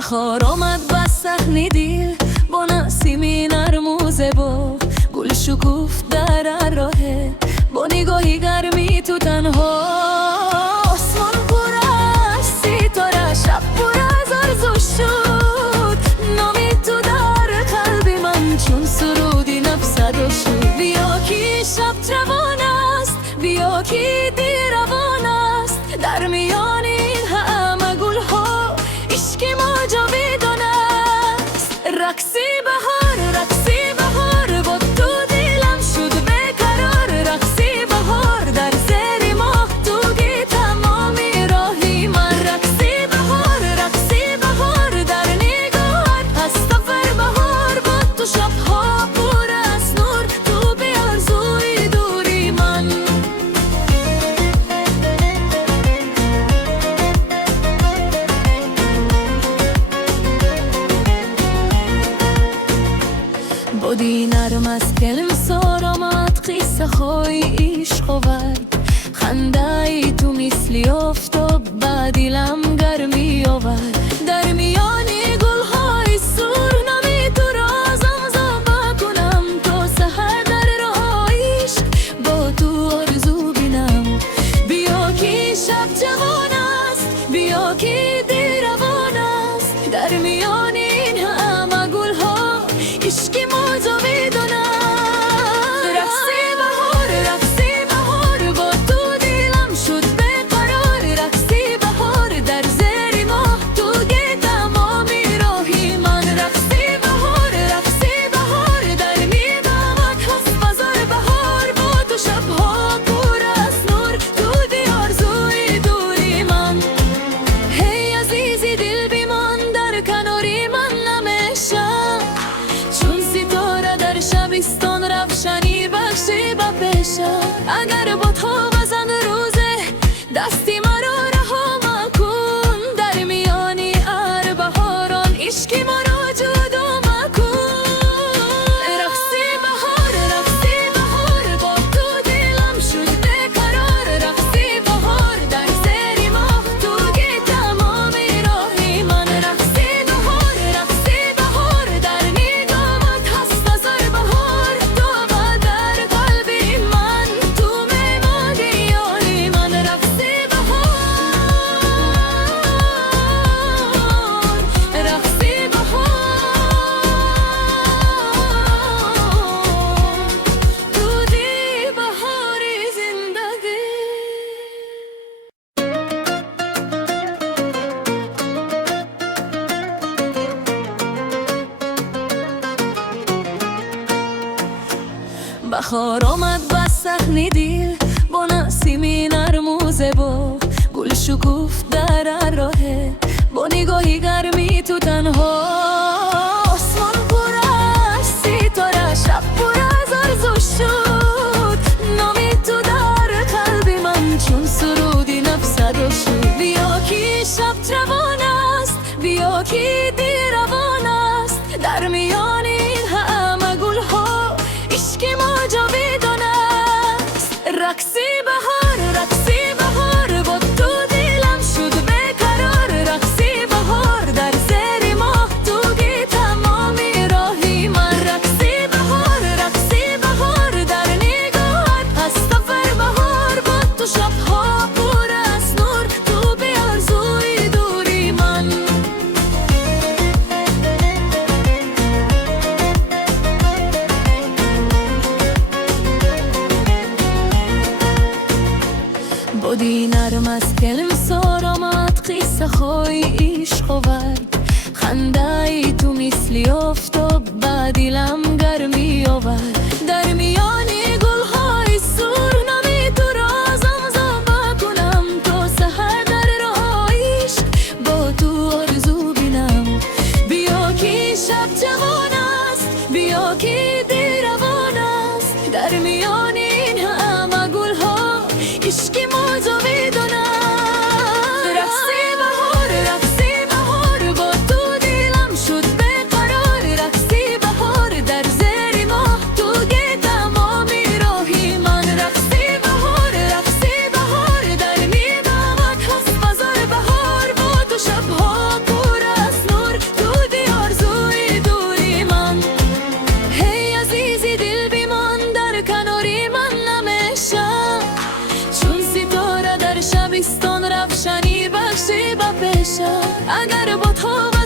بهار آمد بس صحن دل با نسیمی نرم و زیبا، گل شکوفت در راهه با نگاهی گرمی تو تنها. آسمان پر از ستاره، شب پر از آرزو شد، نامی تو در قلب من چون سرودی نفسد شد. بیا که شب روان است، بیا که دیر روان است، در میان این همه گلها عشق ما جاودان است. رقصی بهار، رقصی بهار، با تو دلم شد بیقرار. رقصی بهار در زیر ماه، تو گی تمامی راهی من. رقصی بهار، رقصی بهار، در نگاهت هست سفر بهار. با تو شبها پر از نور، تو به آرزوی دوری من. بودی نرم از کلم سارامت، قصه های عشق آورد. خنده ای تو مثلی آفتاب به دلم گرمی آورد. در میان گلهای سور نامی تو رازم زبا کنم، تا سحر در راه عشق با تو آرزو بینم. بیا که شب جوان است، بیا که دیر روان است، در میان این همه گلها عشق ما جاودان است. رقصی بهار، رقصی بهار، با تو دلم شد بیقرار. رقصی بهار در زیر ماه، تو گی تمامی راهی من. رقصی بهار، رقصی بهار، در نگاهت هست بازار بهار. با تو شبها پر از نور، تو دی آرزوی دوری من. هی عزیزی دل بیمان در کناری من نمیشه، چون ستاره در شبستان روشنی بخشی به پیشه. اگر با تو بزن روزه دستی مرا رها مکن، در میانی هر بهاران عشق مرا جدا مکن. رقصی بهار، رقصی بهار، با تو دلم شد بیقرار. رقصی بهار در زیر ماه، تو گی تمامی راهی من. رقصی بهار، رقصی بهار، در نگاهت هست بازار بهار. تو با در قلبی من، تو میمانی یاری من. رقصی بهار، رقصی بهار، تو دی بهار زندگی. بهار آمد بس صحن دل با نسیمی نرم و زیبا، گل شکوفت در راهه با نگاهی گرمی تو تنها. آسمان پر از ستاره، شب پر از آرزو شد، نامی تو در قلب من چون سرودی نفسد شد. بیا که شب روان است، بیا که دیر روان است، در میان این همه گلها عشق ما جاودان است. رقصی بهار، رقصی بهار، با تو دلم شد بیقرار. رقصی بهار در زیر ماه، تو گی تمامی راهی من. رقصی بهار، رقصی بهار، در نگاهت هست سفر بهار. با تو شبها پر از نور، تو به آرزوی دوری من. بودی نرم از کلم سارامت، قصه های عشق آورد. خنده ای تو مثلی آفتاب به دلم گرمی آورد. در میان گلهای سور نامی تو رازم زبا کنم، تا سحر در راه عشق با تو آرزو بینم. بیا که شب جوان است، بیا که دیر روان است، در میان این همه گلها عشق ما جاودان است. رقصی بهار، رقصی بهار، با تو دلم شد بیقرار. رقصی بهار در زیر ماه، اگر با تو